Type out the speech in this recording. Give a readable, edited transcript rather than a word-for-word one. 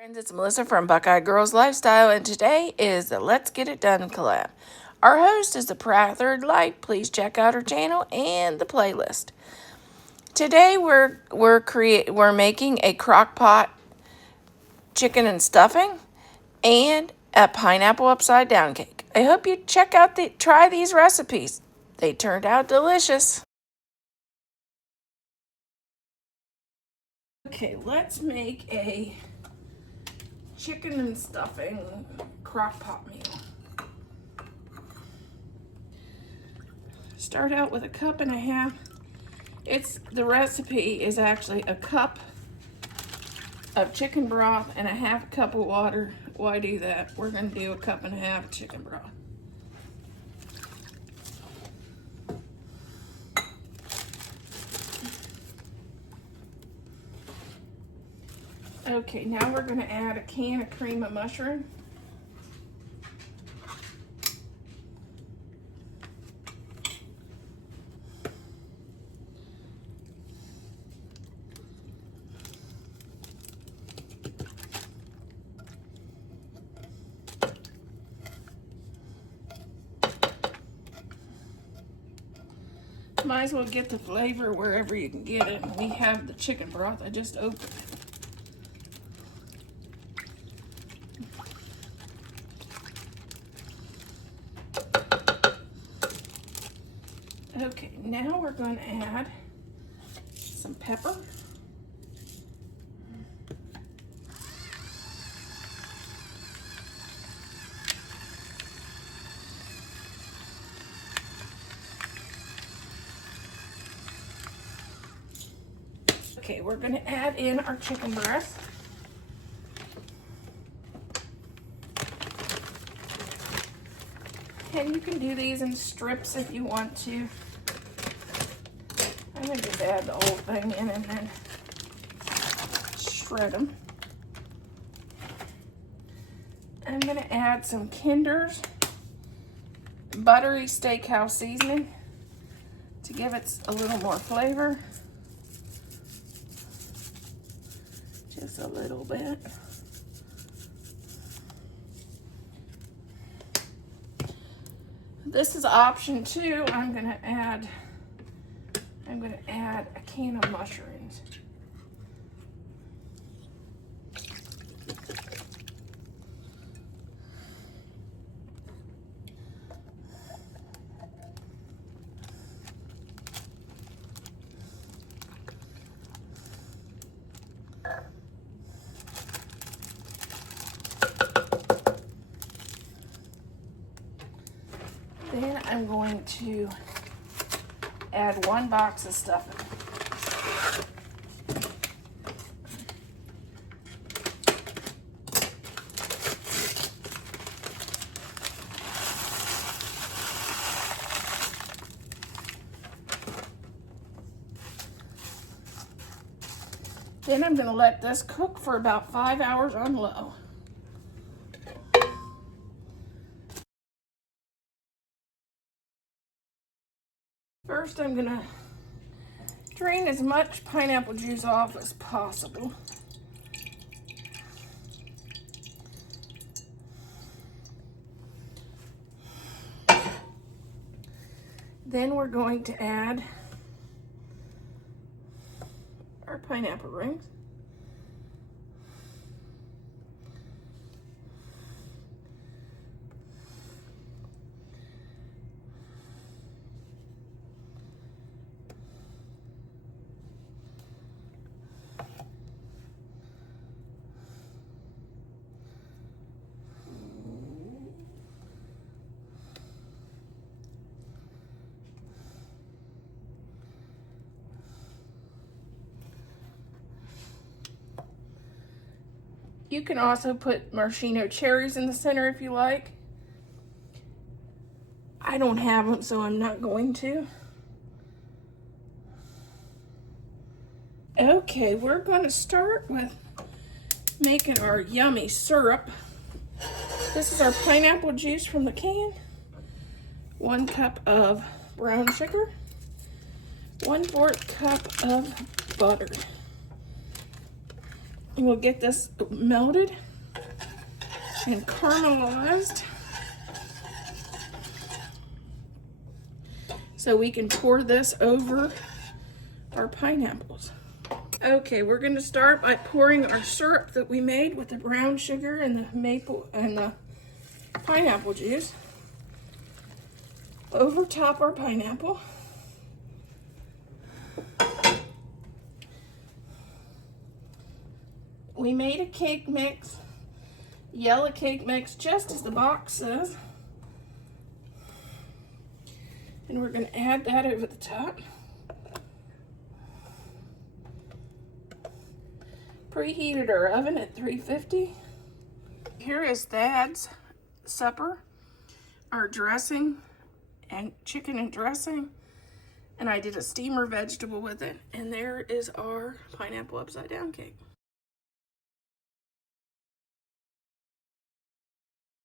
Friends, it's Melissa from Buckeye Girls Lifestyle, and today is the Let's Get It Done collab. Our host is the Third Light. Please check out her channel and the playlist. Today we're making a crock pot chicken and stuffing and a pineapple upside down cake. I hope you try these recipes. They turned out delicious. Okay, let's make a chicken and stuffing crock pot meal. Start out with a cup and a half. The recipe is actually a cup of chicken broth and a half cup of water. Why do that? We're going to do a cup and a half chicken broth. Okay, now we're going to add a can of cream of mushroom. Might as well get the flavor wherever you can get it. We have the chicken broth. I just opened it. Okay, now we're going to add some pepper. Okay, we're going to add in our chicken breast. And you can do these in strips if you want to. I'm going to just add the whole thing in and then shred them. I'm going to add some Kinder's buttery steakhouse seasoning to give it a little more flavor. Just a little bit. This is option 2. I'm gonna add a can of mushrooms. Then I'm going to add 1 box of stuffing. Then I'm going to let this cook for about 5 hours on low. First, I'm gonna drain as much pineapple juice off as possible. Then we're going to add our pineapple rings. You can also put maraschino cherries in the center if you like. I don't have them, so I'm not going to. Okay, we're going to start with making our yummy syrup. This is our pineapple juice from the can. 1 cup of brown sugar. 1/4 cup of butter. we'll get this melted and caramelized so we can pour this over our pineapples. Okay, we're going to start by pouring our syrup that we made with the brown sugar and the maple and the pineapple juice over top our pineapple. We made a cake mix, yellow cake mix, just as the box says. And we're going to add that over the top. Preheated our oven at 350. Here is Dad's supper, our dressing and chicken and dressing. And I did a steamer vegetable with it. And there is our pineapple upside down cake.